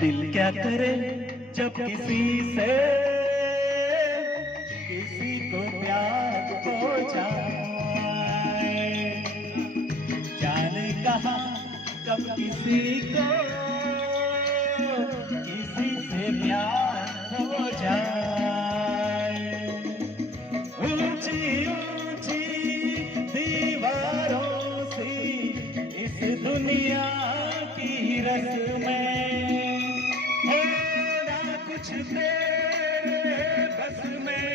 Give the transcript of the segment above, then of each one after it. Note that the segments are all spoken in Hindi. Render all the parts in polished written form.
दिल क्या करे जब किसी से किसी को प्यार हो जाए, जाने कहाँ कब किसी को किसी से प्यार हो जाए। ऊंची ऊंची दीवारों सी इस दुनिया की रस्में, हो ना कुछ तेरे बस में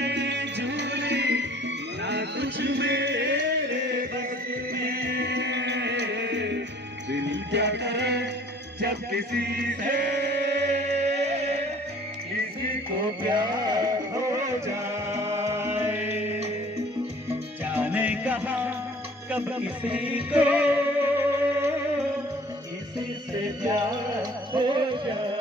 झूली, ना कुछ मेरे बस में। दिल क्या करे जब किसी से किसी को प्यार हो जाए, जाने कहाँ कब किसी को किसी से प्यार हो जाए।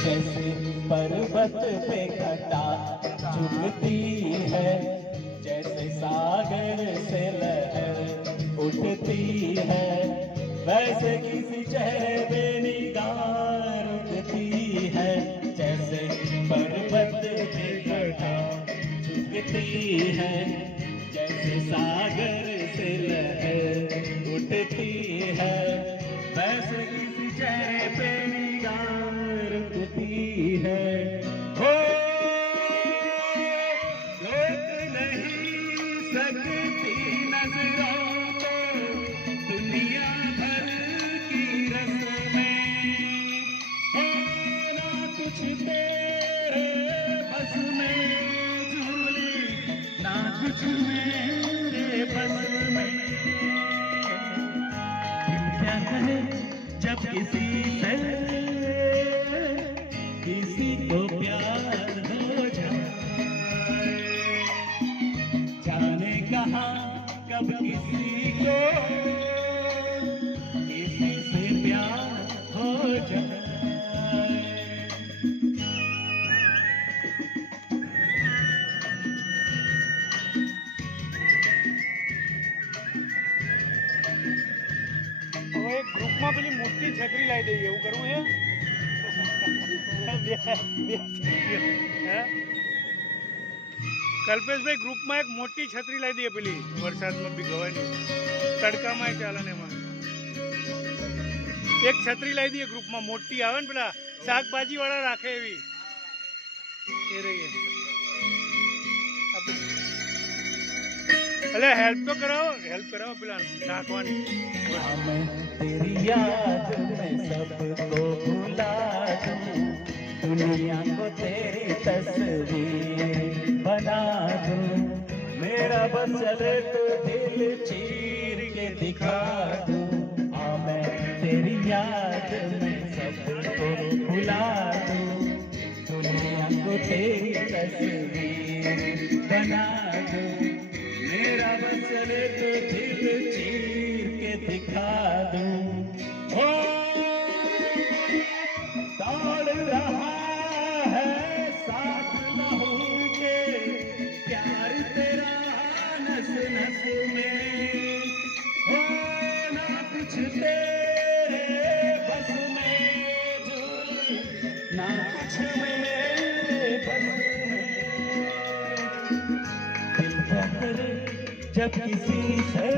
जैसे पर्वत पे घटा झुकती है, जैसे सागर से लहर उठती है, वैसे किसी चेहरे पे निगाह रुकती है। जैसे पर्वत पे घटा झुकती है, जैसे सागर से लहर उठती है, वैसे किसी चेहरे पे निगाह रुकती है। हो रोक नहीं सकती नजरों को दुनिया भर की रस्में, हो ना कुछ तेरे बस में झूली, ना कुछ मेरे बस में। दिल क्या करे जब किसी से किसी को प्यार हो जाए, जाने कहाँ कब किसी को किसी से प्यार हो जाए। એક ગ્રુપમાં પેલી મોટી છત્રી લાવી દઈએ, એવું કરવું છે? કલ્પેશભાઈ ગ્રુપમાં એક મોટી છત્રી લાવી દઈએ, પેલી વરસાદમાં ભીગવાની, તડકામાં ચાલે ને એમાં એક છત્રી લાવી દઈએ ગ્રુપમાં, મોટી આવે ને પેલા શાકભાજી વાળા રાખે એવી, એ રહીએ. અલે હેલ્પ તો કરાવો પેલા નાખવાની. मैं तेरी याद में सबको भुला दूं, दुनिया को तेरी तस्वीर बना दूं, मेरा बस चले तो दिल चीर के दिखा दूं। हाँ मैं तेरी याद में सबको भुला दूं, दुनिया को तेरी तस्वीर बना दूं, मेरा बस चले तो दिल चीर के दिखा दूं। ओ दौड़ रहा है साथ लहू के, प्यार तेरा नस नस में, हो ना कुछ तेरे बस में झूली, ना कुछ मेरे बस में। दिल क्या करे जब किसी से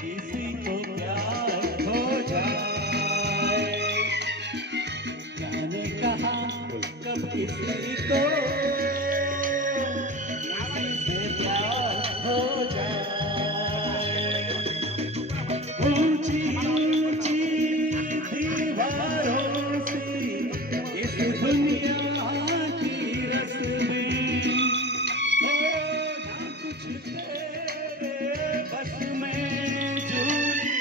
किसी को प्यार हो जाए, जाने कहाँ कब किसी को किसी से प्यार हो जाए। ऊंची ऊंची दीवारों सी इस दुनिया की रस्में, हो ना कुछ तेरे बस में झूली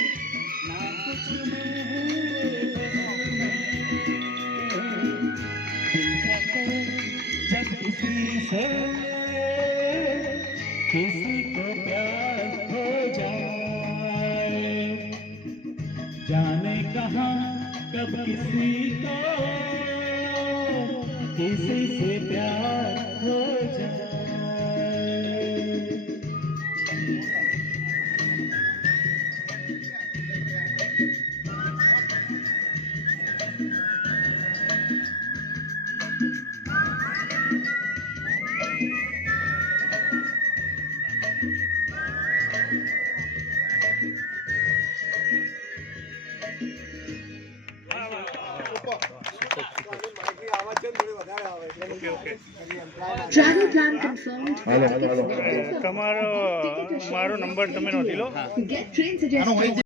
ना कुछ मेरे बस में। दिल धड़के जब किसी से किसी को प्यार हो जाए, जाने कहाँ कब किसी को किसी से प्यार हो जाए। Travel plan confirmed. તમારો મારો નંબર તમે નોંધી લો. Get train suggestions.